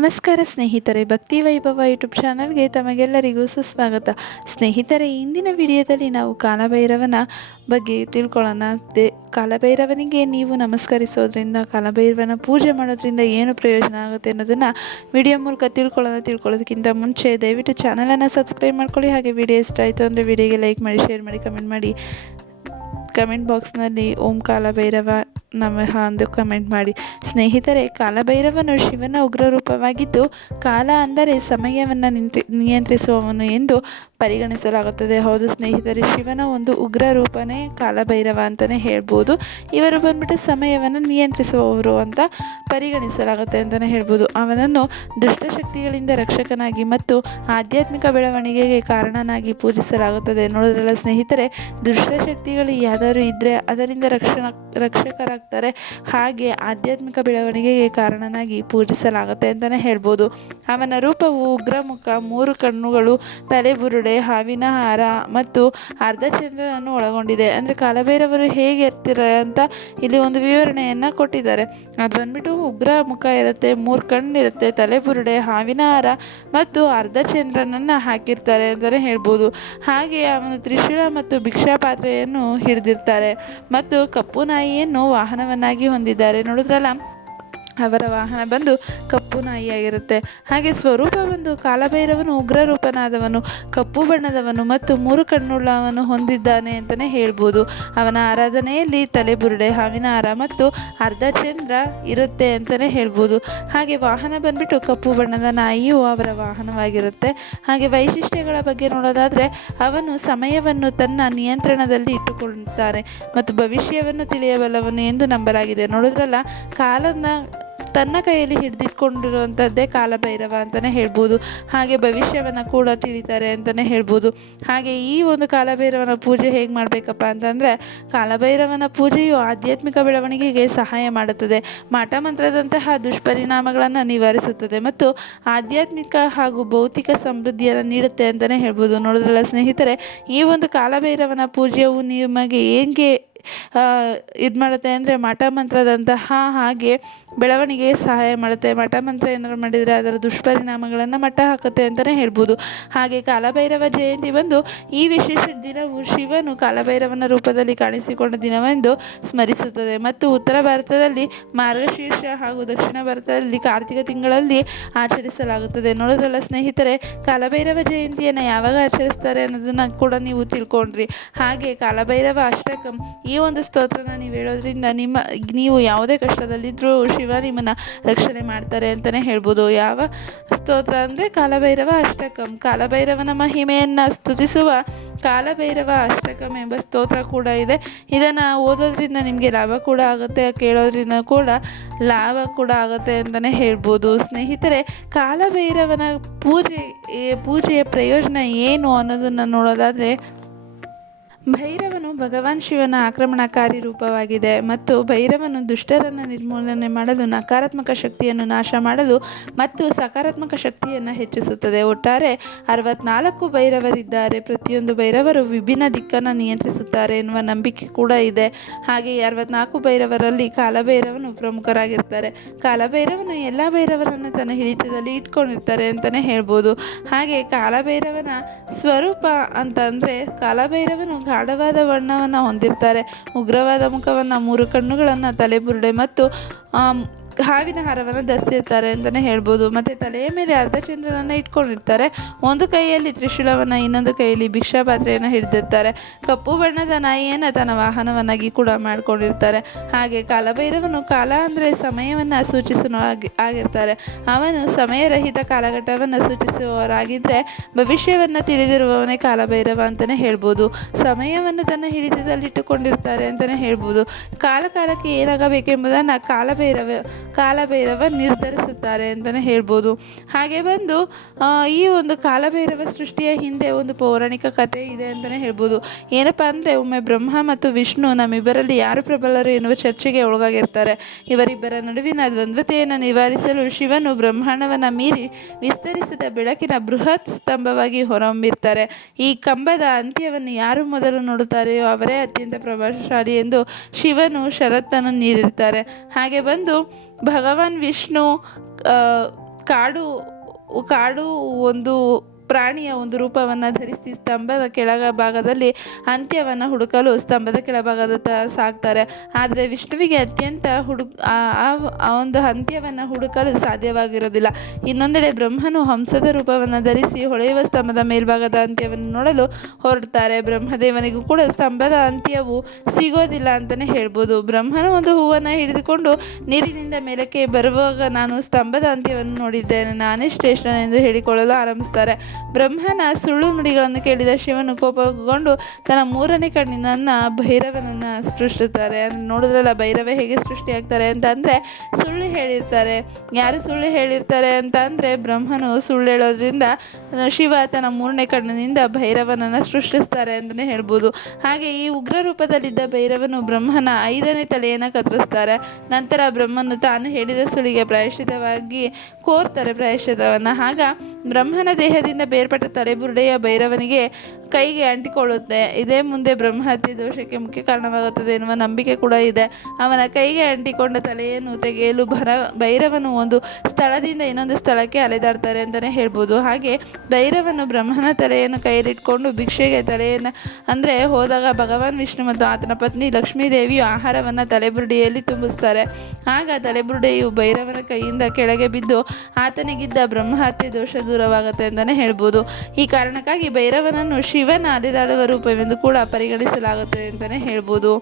ನಮಸ್ಕಾರ ಸ್ನೇಹಿತರೆ, ಭಕ್ತಿ ವೈಭವ ಯೂಟ್ಯೂಬ್ ಚಾನಲ್ಗೆ ತಮಗೆಲ್ಲರಿಗೂ ಸುಸ್ವಾಗತ. ಸ್ನೇಹಿತರೆ, ಇಂದಿನ ವಿಡಿಯೋದಲ್ಲಿ ನಾವು ಕಾಲಭೈರವನ ಬಗ್ಗೆ ತಿಳ್ಕೊಳ್ಳೋಣ. ದೇ, ಕಾಲಭೈರವನಿಗೆ ನೀವು ನಮಸ್ಕರಿಸೋದ್ರಿಂದ, ಕಾಲಭೈರವನ ಪೂಜೆ ಮಾಡೋದ್ರಿಂದ ಏನು ಪ್ರಯೋಜನ ಆಗುತ್ತೆ ಅನ್ನೋದನ್ನು ವಿಡಿಯೋ ಮೂಲಕ ತಿಳ್ಕೊಳ್ಳೋಣ. ತಿಳ್ಕೊಳ್ಳೋದಕ್ಕಿಂತ ಮುಂಚೆ ದಯವಿಟ್ಟು ಚಾನಲನ್ನು ಸಬ್ಸ್ಕ್ರೈಬ್ ಮಾಡ್ಕೊಳ್ಳಿ. ಹಾಗೆ ವಿಡಿಯೋ ಇಷ್ಟ ಆಯಿತು ಅಂದರೆ ವಿಡಿಯೋಗೆ ಲೈಕ್ ಮಾಡಿ, ಶೇರ್ ಮಾಡಿ, ಕಮೆಂಟ್ ಮಾಡಿ. ಕಮೆಂಟ್ ಬಾಕ್ಸ್ನಲ್ಲಿ ಓಂ ಕಾಲಭೈರವ ನಮಃ ಅಂದು ಕಮೆಂಟ್ ಮಾಡಿ. ಸ್ನೇಹಿತರೆ, ಕಾಲಭೈರವನು ಶಿವನ ಉಗ್ರ ರೂಪವಾಗಿದ್ದು ಕಾಲ ಅಂದರೆ ಸಮಯವನ್ನು ನಿಯಂತ್ರಿಸುವವನು ಎಂದು ಪರಿಗಣಿಸಲಾಗುತ್ತದೆ. ಹೌದು ಸ್ನೇಹಿತರೆ, ಶಿವನ ಒಂದು ಉಗ್ರ ರೂಪನೇ ಕಾಲಭೈರವ ಅಂತಲೇ ಹೇಳ್ಬೋದು. ಇವರು ಬಂದ್ಬಿಟ್ಟು ಸಮಯವನ್ನು ನಿಯಂತ್ರಿಸುವವರು ಅಂತ ಪರಿಗಣಿಸಲಾಗುತ್ತೆ ಅಂತಲೇ ಹೇಳ್ಬೋದು. ಅವನನ್ನು ದುಷ್ಟಶಕ್ತಿಗಳಿಂದ ರಕ್ಷಕನಾಗಿ ಮತ್ತು ಆಧ್ಯಾತ್ಮಿಕ ಬೆಳವಣಿಗೆಗೆ ಕಾರಣನಾಗಿ ಪೂಜಿಸಲಾಗುತ್ತದೆ. ನೋಡೋದ್ರಲ್ಲ ಸ್ನೇಹಿತರೆ, ದುಷ್ಟಶಕ್ತಿಗಳು ಯಾವ್ದಾದ್ರು ಇದ್ದರೆ ಅದರಿಂದ ರಕ್ಷಣ ರಕ್ಷಕರಾಗ್ತಾರೆ ಹಾಗೆ ಆಧ್ಯಾತ್ಮಿಕ ಬೆಳವಣಿಗೆಗೆ ಕಾರಣನಾಗಿ ಪೂಜಿಸಲಾಗುತ್ತೆ ಅಂತಲೇ ಹೇಳ್ಬೋದು. ಅವನ ರೂಪವು ಉಗ್ರಮುಖ, ಮೂರು ಕಣ್ಣುಗಳು ತಲೆಬುರುಡೆ ಹಾವಿನ ಹಾರ ಮತ್ತು ಅರ್ಧಚಂದ್ರನನ್ನು ಒಳಗೊಂಡಿದೆ. ಅಂದರೆ ಕಾಲಭೈರವರು ಹೇಗೆ ಇರ್ತಾರೆ ಅಂತ ಇಲ್ಲಿ ಒಂದು ವಿವರಣೆಯನ್ನು ಕೊಟ್ಟಿದ್ದಾರೆ. ಅದು ಬಂದ್ಬಿಟ್ಟು ಉಗ್ರ ಮುಖ ಇರುತ್ತೆ, ಮೂರು ಕಣ್ಣು ಇರುತ್ತೆ ತಲೆಬುರುಡೆ ಹಾವಿನ ಹಾರ ಮತ್ತು ಅರ್ಧಚಂದ್ರನನ್ನು ಹಾಕಿರ್ತಾರೆ ಅಂತಲೇ ಹೇಳ್ಬೋದು. ಹಾಗೆ ಅವನು ತ್ರಿಶೂಲ ಮತ್ತು ಭಿಕ್ಷಾ ಪಾತ್ರೆಯನ್ನು ಹಿಡಿದಿರ್ತಾರೆ. ಮತ್ತು ಕಪ್ಪು ನಾಯಿಯನ್ನು ವಾಹನವನ್ನಾಗಿ ಹೊಂದಿದ್ದಾರೆ. ನೋಡಿದ್ರಲ್ಲ? ಅವರ ವಾಹನ ಬಂದು ಕಪ್ಪು ನಾಯಿಯಾಗಿರುತ್ತೆ. ಹಾಗೆ ಸ್ವರೂಪ ಬಂದು ಕಾಲಭೈರವನು ಉಗ್ರ ರೂಪನಾದವನು ಕಪ್ಪು ಬಣ್ಣದವನು ಮತ್ತು ಮೂರು ಕಣ್ಣುಳ್ಳವನು ಹೊಂದಿದ್ದಾನೆ ಅಂತಲೇ ಹೇಳ್ಬೋದು. ಅವನ ಆರಾಧನೆಯಲ್ಲಿ ತಲೆಬುರುಡೆ ಹಾವಿನ ಹಾರ ಮತ್ತು ಅರ್ಧಚಂದ್ರ ಇರುತ್ತೆ ಅಂತಲೇ ಹೇಳ್ಬೋದು. ಹಾಗೆ ವಾಹನ ಬಂದ್ಬಿಟ್ಟು ಕಪ್ಪು ಬಣ್ಣದ ನಾಯಿಯು ಅವರ ವಾಹನವಾಗಿರುತ್ತೆ. ಹಾಗೆ ವೈಶಿಷ್ಟ್ಯಗಳ ಬಗ್ಗೆ ನೋಡೋದಾದರೆ, ಅವನು ಸಮಯವನ್ನು ತನ್ನ ನಿಯಂತ್ರಣದಲ್ಲಿ ಇಟ್ಟುಕೊಳ್ಳುತ್ತಾನೆ ಮತ್ತು ಭವಿಷ್ಯವನ್ನು ತಿಳಿಯಬಲ್ಲವನು ಎಂದು ನಂಬಲಾಗಿದೆ. ನೋಡಿದ್ರಲ್ಲ ಕಾಲನ ತನ್ನ ಕೈಯಲ್ಲಿ ಹಿಡಿದಿಟ್ಕೊಂಡಿರುವಂಥದ್ದೇ ಕಾಲಭೈರವ ಅಂತಲೇ ಹೇಳ್ಬೋದು. ಹಾಗೆ ಭವಿಷ್ಯವನ್ನು ಕೂಡ ತಿಳಿತಾರೆ ಅಂತಲೇ ಹೇಳ್ಬೋದು. ಹಾಗೆ ಈ ಒಂದು ಕಾಲಭೈರವನ ಪೂಜೆ ಹೇಗೆ ಮಾಡಬೇಕಪ್ಪ ಅಂತಂದರೆ, ಕಾಲಭೈರವನ ಪೂಜೆಯು ಆಧ್ಯಾತ್ಮಿಕ ಬೆಳವಣಿಗೆಗೆ ಸಹಾಯ ಮಾಡುತ್ತದೆ. ಮಾಟ ಮಂತ್ರದಂತಹ ದುಷ್ಪರಿಣಾಮಗಳನ್ನು ನಿವಾರಿಸುತ್ತದೆ ಮತ್ತು ಆಧ್ಯಾತ್ಮಿಕ ಹಾಗೂ ಭೌತಿಕ ಸಮೃದ್ಧಿಯನ್ನು ನೀಡುತ್ತೆ ಅಂತಲೇ ಹೇಳ್ಬೋದು. ನೋಡಿದ್ರಲ್ಲ ಸ್ನೇಹಿತರೆ, ಈ ಒಂದು ಕಾಲಭೈರವನ ಪೂಜೆಯು ನಿಮಗೆ ಹೇಗೆ ಇದು ಮಾಡುತ್ತೆ ಅಂದರೆ ಮಠ ಮಂತ್ರದಂತಹ ಹಾಗೆ ಬೆಳವಣಿಗೆಗೆ ಸಹಾಯ ಮಾಡುತ್ತೆ. ಮಠ ಮಂತ್ರ ಏನಾದ್ರು ಮಾಡಿದರೆ ಅದರ ದುಷ್ಪರಿಣಾಮಗಳನ್ನು ಮಟ್ಟ ಹಾಕುತ್ತೆ ಅಂತಲೇ ಹೇಳ್ಬೋದು. ಹಾಗೆ ಕಾಲಭೈರವ ಜಯಂತಿ ಬಂದು ಈ ವಿಶೇಷ ದಿನವು ಶಿವನು ಕಾಲಭೈರವನ ರೂಪದಲ್ಲಿ ಕಾಣಿಸಿಕೊಂಡ ದಿನವೆಂದು ಸ್ಮರಿಸುತ್ತದೆ. ಮತ್ತು ಉತ್ತರ ಭಾರತದಲ್ಲಿ ಮಾರ್ಗಶೀರ್ಷ ಹಾಗೂ ದಕ್ಷಿಣ ಭಾರತದಲ್ಲಿ ಕಾರ್ತಿಕ ತಿಂಗಳಲ್ಲಿ ಆಚರಿಸಲಾಗುತ್ತದೆ. ನೋಡೋದ್ರಲ್ಲ ಸ್ನೇಹಿತರೆ, ಕಾಲಭೈರವ ಜಯಂತಿಯನ್ನು ಯಾವಾಗ ಆಚರಿಸ್ತಾರೆ ಅನ್ನೋದನ್ನು ಕೂಡ ನೀವು ತಿಳ್ಕೊಂಡ್ರಿ. ಹಾಗೆ ಕಾಲಭೈರವ ಅಷ್ಟಕಂ ಈ ಒಂದು ಸ್ತೋತ್ರನ ನೀವು ಹೇಳೋದ್ರಿಂದ ನಿಮ್ಮ, ನೀವು ಯಾವುದೇ ಕಷ್ಟದಲ್ಲಿದ್ದರೂ ಶಿವ ನಿಮ್ಮನ್ನು ರಕ್ಷಣೆ ಮಾಡ್ತಾರೆ ಅಂತಲೇ ಹೇಳ್ಬೋದು. ಯಾವ ಸ್ತೋತ್ರ ಅಂದರೆ ಕಾಲಭೈರವ ಅಷ್ಟಕಂ. ಕಾಲಭೈರವನ ಮಹಿಮೆಯನ್ನು ಸ್ತುತಿಸುವ ಕಾಲಭೈರವ ಅಷ್ಟಕಂ ಎಂಬ ಸ್ತೋತ್ರ ಕೂಡ ಇದೆ. ಇದನ್ನು ಓದೋದ್ರಿಂದ ನಿಮಗೆ ಲಾಭ ಕೂಡ ಆಗುತ್ತೆ, ಕೇಳೋದ್ರಿಂದ ಕೂಡ ಲಾಭ ಕೂಡ ಆಗುತ್ತೆ ಅಂತಲೇ ಹೇಳ್ಬೋದು. ಸ್ನೇಹಿತರೆ, ಕಾಲಭೈರವನ ಪೂಜೆ ಪೂಜೆಯ ಪ್ರಯೋಜನ ಏನು ಅನ್ನೋದನ್ನು ನೋಡೋದಾದರೆ ಭೈರವನು ಭಗವಾನ್ ಶಿವನ ಆಕ್ರಮಣಕಾರಿ ರೂಪವಾಗಿದೆ ಮತ್ತು ಭೈರವನು ದುಷ್ಟರನ್ನು ನಿರ್ಮೂಲನೆ ಮಾಡಲು ನಕಾರಾತ್ಮಕ ಶಕ್ತಿಯನ್ನು ನಾಶ ಮಾಡಲು ಮತ್ತು ಸಕಾರಾತ್ಮಕ ಶಕ್ತಿಯನ್ನು ಹೆಚ್ಚಿಸುತ್ತದೆ. ಒಟ್ಟಾರೆ ಅರವತ್ನಾಲ್ಕು ಭೈರವರಿದ್ದಾರೆ. ಪ್ರತಿಯೊಂದು ಭೈರವರು ವಿಭಿನ್ನ ದಿಕ್ಕನ್ನು ನಿಯಂತ್ರಿಸುತ್ತಾರೆ ಎನ್ನುವ ನಂಬಿಕೆ ಕೂಡ ಇದೆ. ಹಾಗೆ ಅರವತ್ನಾಲ್ಕು ಭೈರವರಲ್ಲಿ ಕಾಲಭೈರವನು ಪ್ರಮುಖರಾಗಿರ್ತಾರೆ. ಕಾಲಭೈರವನು ಎಲ್ಲ ಭೈರವರನ್ನು ತನ್ನ ಹಿಡಿತದಲ್ಲಿ ಇಟ್ಕೊಂಡಿರ್ತಾರೆ ಅಂತಲೇ ಹೇಳ್ಬೋದು. ಹಾಗೆ ಕಾಲಭೈರವನ ಸ್ವರೂಪ ಅಂತಂದರೆ ಕಾಲಭೈರವನು ಗಾಢವಾದ ಬಣ್ಣವನ್ನು ಹೊಂದಿರ್ತಾರೆ. ಉಗ್ರವಾದ ಮುಖವನ್ನು ಮೂರು ಕಣ್ಣುಗಳನ್ನು ತಲೆಬುರುಡೆ ಮತ್ತು ಹಾವಿನ ಹಾರವನ್ನು ಧರಿಸಿರ್ತಾರೆ ಅಂತಲೇ ಹೇಳ್ಬೋದು. ಮತ್ತು ತಲೆಯ ಮೇಲೆ ಅರ್ಧಚಂದ್ರನನ್ನು ಇಟ್ಕೊಂಡಿರ್ತಾರೆ. ಒಂದು ಕೈಯಲ್ಲಿ ತ್ರಿಶೂಲವನ್ನು, ಇನ್ನೊಂದು ಕೈಯಲ್ಲಿ ಭಿಕ್ಷಾ ಪಾತ್ರೆಯನ್ನು ಹಿಡಿದಿರ್ತಾರೆ. ಕಪ್ಪು ಬಣ್ಣದ ನಾಯಿಯನ್ನು ತನ್ನ ವಾಹನವನ್ನಾಗಿ ಕೂಡ ಮಾಡಿಕೊಂಡಿರ್ತಾರೆ. ಹಾಗೆ ಕಾಲಭೈರವನು ಕಾಲ ಅಂದರೆ ಸಮಯವನ್ನು ಸೂಚಿಸುವ ಆಗಿರ್ತಾರೆ. ಅವನು ಸಮಯರಹಿತ ಕಾಲಘಟ್ಟವನ್ನು ಸೂಚಿಸುವವರಾಗಿದ್ದರೆ ಭವಿಷ್ಯವನ್ನು ತಿಳಿದಿರುವವನೇ ಕಾಲಭೈರವ ಅಂತಲೇ ಹೇಳ್ಬೋದು. ಸಮಯವನ್ನು ತನ್ನ ಹಿಡಿತದಲ್ಲಿಟ್ಟುಕೊಂಡಿರ್ತಾರೆ ಅಂತಲೇ ಹೇಳ್ಬೋದು. ಕಾಲ ಕಾಲಕ್ಕೆ ಏನಾಗಬೇಕೆಂಬುದನ್ನು ಕಾಲಭೈರವ ಕಾಲಭೈರವ ನಿರ್ಧರಿಸುತ್ತಾರೆ ಅಂತಲೇ ಹೇಳ್ಬೋದು. ಹಾಗೆ ಬಂದು ಈ ಒಂದು ಕಾಲಭೈರವ ಸೃಷ್ಟಿಯ ಹಿಂದೆ ಒಂದು ಪೌರಾಣಿಕ ಕಥೆ ಇದೆ ಅಂತಲೇ ಹೇಳ್ಬೋದು. ಏನಪ್ಪ ಅಂದರೆ, ಒಮ್ಮೆ ಬ್ರಹ್ಮ ಮತ್ತು ವಿಷ್ಣು ನಮ್ಮಿಬ್ಬರಲ್ಲಿ ಯಾರು ಪ್ರಬಲರು ಎನ್ನುವ ಚರ್ಚೆಗೆ ಒಳಗಾಗಿರ್ತಾರೆ. ಇವರಿಬ್ಬರ ನಡುವಿನ ದ್ವಂದ್ವತೆಯನ್ನು ನಿವಾರಿಸಲು ಶಿವನು ಬ್ರಹ್ಮಾಂಡವನ್ನು ಮೀರಿ ವಿಸ್ತರಿಸಿದ ಬೆಳಕಿನ ಬೃಹತ್ ಸ್ತಂಭವಾಗಿ ಹೊರಹೊಮ್ಮಿರ್ತಾರೆ. ಈ ಕಂಬದ ಅಂತ್ಯವನ್ನು ಯಾರು ಮೊದಲು ನೋಡುತ್ತಾರೆಯೋ ಅವರೇ ಅತ್ಯಂತ ಪ್ರಭಾವಶಾಲಿ ಎಂದು ಶಿವನು ಶರತ್ತನ್ನು ನೀಡಿರ್ತಾರೆ. ಹಾಗೆ ಬಂದು ಭಗವಾನ್ ವಿಷ್ಣು ಕಾಡು ಕಾಡು ಒಂದು ಪ್ರಾಣಿಯ ಒಂದು ರೂಪವನ್ನು ಧರಿಸಿ ಸ್ತಂಭದ ಕೆಳಗ ಭಾಗದಲ್ಲಿ ಅಂತ್ಯವನ್ನು ಹುಡುಕಲು ಸ್ತಂಭದ ಕೆಳಭಾಗದ ಸಾಕ್ತಾರೆ. ಆದರೆ ವಿಷ್ಣುವಿಗೆ ಅತ್ಯಂತ ಆ- ಆ ಒಂದು ಅಂತ್ಯವನ್ನು ಹುಡುಕಲು ಸಾಧ್ಯವಾಗಿರೋದಿಲ್ಲ ಇನ್ನೊಂದೆಡೆ ಬ್ರಹ್ಮನು ಹಂಸದ ರೂಪವನ್ನು ಧರಿಸಿ ಹೊಳೆಯುವ ಸ್ತಂಭದ ಮೇಲ್ಭಾಗದ ಅಂತ್ಯವನ್ನು ನೋಡಲು ಹೊರಡ್ತಾರೆ. ಬ್ರಹ್ಮದೇವನಿಗೂ ಕೂಡ ಸ್ತಂಭದ ಅಂತ್ಯವು ಸಿಗೋದಿಲ್ಲ ಅಂತಲೇ ಹೇಳ್ಬೋದು. ಬ್ರಹ್ಮನು ಒಂದು ಹೂವನ್ನು ಹಿಡಿದುಕೊಂಡು ನೀರಿನಿಂದ ಮೇಲಕ್ಕೆ ಬರುವಾಗ ನಾನು ಸ್ತಂಭದ ಅಂತ್ಯವನ್ನು ನೋಡಿದ್ದೇನೆ. ನಾನೇ ಶ್ರೇಷ್ಠನೆಂದು ಹೇಳಿಕೊಳ್ಳಲು ಆರಂಭಿಸ್ತಾರೆ. ಬ್ರಹ್ಮನ ಸುಳ್ಳು ನುಡಿಗಳನ್ನು ಕೇಳಿದ ಶಿವನು ಕೋಪಗೊಂಡು ತನ್ನ ಮೂರನೇ ಕಣ್ಣಿನನ್ನು ಭೈರವನನ್ನು ಸೃಷ್ಟಿಸ್ತಾರೆ. ನೋಡಿದ್ರಲ್ಲ, ಭೈರವ ಹೇಗೆ ಸೃಷ್ಟಿಯಾಗ್ತಾರೆ ಅಂತ ಅಂದರೆ ಸುಳ್ಳು ಹೇಳಿರ್ತಾರೆ. ಯಾರು ಸುಳ್ಳು ಹೇಳಿರ್ತಾರೆ ಅಂತ ಅಂದರೆ ಬ್ರಹ್ಮನು ಸುಳ್ಳು ಹೇಳೋದ್ರಿಂದ ಶಿವ ತನ್ನ ಮೂರನೇ ಕಣ್ಣಿನಿಂದ ಭೈರವನನ್ನು ಸೃಷ್ಟಿಸ್ತಾರೆ ಅಂತಲೇ ಹೇಳ್ಬೋದು. ಹಾಗೆ ಈ ಉಗ್ರ ರೂಪದಲ್ಲಿದ್ದ ಭೈರವನು ಬ್ರಹ್ಮನ ಐದನೇ ತಲೆಯನ್ನು ಕತ್ತರಿಸ್ತಾರೆ. ನಂತರ ಬ್ರಹ್ಮನು ತಾನು ಹೇಳಿದ ಸುಳಿಗೆ ಪ್ರಾಯಶ್ಚಿತವಾಗಿ ಕೋರ್ತಾರೆ ಪ್ರಾಯಶ್ಚಿತವನ್ನು. ಆಗ ಬ್ರಹ್ಮನ ದೇಹದಿಂದ ಬೇರ್ಪಟ್ಟ ತಲೆಬುರುಡೆಯ ಭೈರವನಿಗೆ ಕೈಗೆ ಅಂಟಿಕೊಳ್ಳುತ್ತೆ. ಇದೇ ಮುಂದೆ ಬ್ರಹ್ಮಹತ್ಯೆ ದೋಷಕ್ಕೆ ಮುಖ್ಯ ಕಾರಣವಾಗುತ್ತದೆ ಎನ್ನುವ ನಂಬಿಕೆ ಕೂಡ ಇದೆ. ಅವನ ಕೈಗೆ ಅಂಟಿಕೊಂಡ ತಲೆಯನ್ನು ತೆಗೆಯಲು ಭರ, ಭೈರವನು ಒಂದು ಸ್ಥಳದಿಂದ ಇನ್ನೊಂದು ಸ್ಥಳಕ್ಕೆ ಅಲೆದಾಡ್ತಾರೆ ಅಂತಲೇ ಹೇಳ್ಬೋದು. ಹಾಗೆ ಭೈರವನು ಬ್ರಹ್ಮನ ತಲೆಯನ್ನು ಕೈಯಲ್ಲಿಟ್ಕೊಂಡು ಭಿಕ್ಷೆಗೆ ತಲೆಯನ್ನು, ಅಂದರೆ ಹೋದಾಗ ಭಗವಾನ್ ವಿಷ್ಣು ಮತ್ತು ಆತನ ಪತ್ನಿ ಲಕ್ಷ್ಮೀದೇವಿಯು ಆಹಾರವನ್ನು ತಲೆಬುರುಡೆಯಲ್ಲಿ ತುಂಬಿಸ್ತಾರೆ. ಆಗ ತಲೆಬುರುಡೆಯು ಭೈರವನ ಕೈಯಿಂದ ಕೆಳಗೆ ಬಿದ್ದು ಆತನಿಗಿದ್ದ ಬ್ರಹ್ಮಹತ್ಯೆ ದೋಷ ದೂರವಾಗುತ್ತೆ ಅಂತಲೇ ಹೇಳ್ಬೋದು. ಈ ಕಾರಣಕ್ಕಾಗಿ ಭೈರವನನ್ನು ಶಿವನ ಅಲೆದಾಡುವ ರೂಪವೆಂದು ಕೂಡ ಪರಿಗಣಿಸಲಾಗುತ್ತದೆ ಅಂತಲೇ ಹೇಳ್ಬೋದು.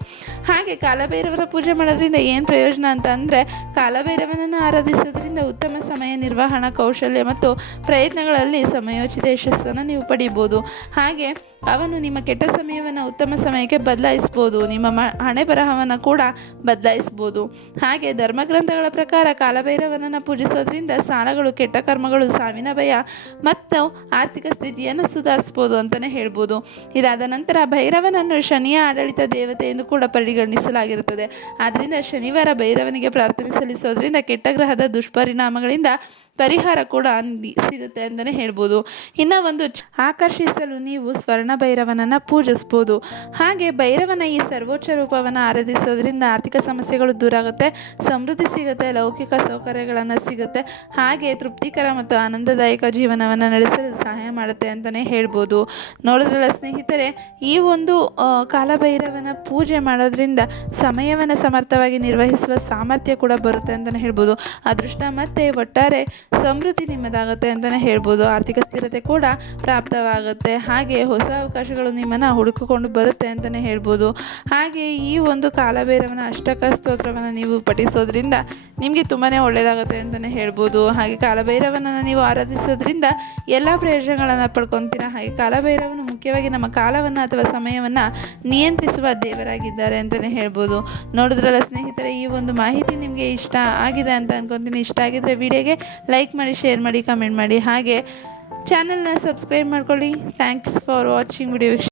ಹಾಗೆ ಕಾಲಭೈರವನ ಪೂಜೆ ಮಾಡೋದ್ರಿಂದ ಏನು ಪ್ರಯೋಜನ ಅಂತ ಅಂದರೆ, ಕಾಲಭೈರವನನ್ನು ಆರಾಧಿಸೋದ್ರಿಂದ ಉತ್ತಮ ಸಮಯ ನಿರ್ವಹಣಾ, ಕೌಶಲ್ಯ ಮತ್ತು ಪ್ರಯತ್ನಗಳಲ್ಲಿ ಸಮಯೋಚಿತ ಯಶಸ್ಸನ್ನು ನೀವು ಪಡಿಬೋದು. ಹಾಗೆ ಅವನು ನಿಮ್ಮ ಕೆಟ್ಟ ಸಮಯವನ್ನು ಉತ್ತಮ ಸಮಯಕ್ಕೆ ಬದಲಾಯಿಸ್ಬೋದು. ನಿಮ್ಮ ಮ, ಹಣೆ ಬರಹವನ್ನು ಕೂಡ ಬದಲಾಯಿಸ್ಬೋದು. ಹಾಗೆ ಧರ್ಮಗ್ರಂಥಗಳ ಪ್ರಕಾರ ಕಾಲಭೈರವನನ್ನು ಪೂಜಿಸೋದ್ರಿಂದ ಸಾಲಗಳು, ಕೆಟ್ಟ ಕರ್ಮಗಳು, ಸಾವಿನ ಭಯ ಮತ್ತು ಆರ್ಥಿಕ ಸ್ಥಿತಿಯನ್ನು ಸುಧಾರಿಸ್ಬೋದು ಅಂತಲೇ ಹೇಳ್ಬೋದು. ಇದಾದ ನಂತರ ಭೈರವನನ್ನು ಶನಿಯ ಆಡಳಿತ ದೇವತೆ ಎಂದು ಕೂಡ ಪರಿಗಣಿಸಲಾಗಿರುತ್ತದೆ. ಆದ್ದರಿಂದ ಶನಿವಾರ ಭೈರವನಿಗೆ ಪ್ರಾರ್ಥನೆ ಸಲ್ಲಿಸೋದ್ರಿಂದ ಕೆಟ್ಟ ಗ್ರಹದ ದುಷ್ಪರಿಣಾಮಗಳಿಂದ ಪರಿಹಾರ ಕೂಡ ಸಿಗುತ್ತೆ ಅಂತಲೇ ಹೇಳ್ಬೋದು. ಇನ್ನು ಒಂದು ಆಕರ್ಷಿಸಲು ನೀವು ಸ್ವರ್ಣ ಭೈರವನನ್ನು ಪೂಜಿಸ್ಬೋದು. ಹಾಗೆ ಭೈರವನ ಈ ಸರ್ವೋಚ್ಚ ರೂಪವನ್ನು ಆರಾಧಿಸೋದ್ರಿಂದ ಆರ್ಥಿಕ ಸಮಸ್ಯೆಗಳು ದೂರ ಆಗುತ್ತೆ, ಸಮೃದ್ಧಿ ಸಿಗುತ್ತೆ, ಲೌಕಿಕ ಸೌಕರ್ಯಗಳನ್ನು ಸಿಗುತ್ತೆ, ಹಾಗೆ ತೃಪ್ತಿಕರ ಮತ್ತು ಆನಂದದಾಯಕ ಜೀವನವನ್ನು ನಡೆಸಲು ಸಹಾಯ ಮಾಡುತ್ತೆ ಅಂತಲೇ ಹೇಳ್ಬೋದು. ನೋಡಿದ್ರಲ್ಲ ಸ್ನೇಹಿತರೆ, ಈ ಒಂದು ಕಾಲಭೈರವನ ಪೂಜೆ ಮಾಡೋದ್ರಿಂದ ಸಮಯವನ್ನು ಸಮರ್ಥವಾಗಿ ನಿರ್ವಹಿಸುವ ಸಾಮರ್ಥ್ಯ ಕೂಡ ಬರುತ್ತೆ ಅಂತಲೇ ಹೇಳ್ಬೋದು. ಅದೃಷ್ಟ ಮತ್ತು ಒಟ್ಟಾರೆ ಸಮೃದ್ಧಿ ನಿಮ್ಮದಾಗುತ್ತೆ ಅಂತಲೇ ಹೇಳ್ಬೋದು. ಆರ್ಥಿಕ ಸ್ಥಿರತೆ ಕೂಡ ಪ್ರಾಪ್ತವಾಗುತ್ತೆ. ಹಾಗೆ ಹೊಸ ಅವಕಾಶಗಳು ನಿಮ್ಮನ್ನು ಹುಡುಕಿಕೊಂಡು ಬರುತ್ತೆ ಅಂತಲೇ ಹೇಳ್ಬೋದು. ಹಾಗೆ ಈ ಒಂದು ಕಾಲಭೈರವನ ಅಷ್ಟಕ ಸ್ತೋತ್ರವನ್ನು ನೀವು ಪಠಿಸೋದ್ರಿಂದ ನಿಮಗೆ ತುಂಬಾ ಒಳ್ಳೆಯದಾಗುತ್ತೆ ಅಂತಲೇ ಹೇಳ್ಬೋದು. ಹಾಗೆ ಕಾಲಭೈರವನನ್ನು ನೀವು ಆರಾಧಿಸೋದ್ರಿಂದ ಎಲ್ಲ ಪ್ರಯೋಜನಗಳನ್ನು ಪಡ್ಕೊತೀರ. ಹಾಗೆ ಕಾಲಭೈರವನು ಮುಖ್ಯವಾಗಿ ನಮ್ಮ ಕಾಲವನ್ನು ಅಥವಾ ಸಮಯವನ್ನು ನಿಯಂತ್ರಿಸುವ ದೇವರಾಗಿದ್ದಾರೆ ಅಂತಲೇ ಹೇಳ್ಬೋದು. ನೋಡಿದ್ರಲ್ಲ ಸ್ನೇಹಿತರೆ, ಈ ಒಂದು ಮಾಹಿತಿ ನಿಮಗೆ ಇಷ್ಟ ಆಗಿದೆ ಅಂತ ಅನ್ಕೊಂತೀನಿ. ಇಷ್ಟ ಆಗಿದ್ರೆ ವಿಡಿಯೋಗೆ ಲೈಕ್ ಮಾಡಿ ಶೇರ್ ಮಾಡಿ ಕಮೆಂಟ್ ಮಾಡಿ. ಹಾಗೆ ಚಾನಲ್ನ ಸಬ್ಸ್ಕ್ರೈಬ್ ಮಾಡ್ಕೊಳ್ಳಿ. Thanks for watching video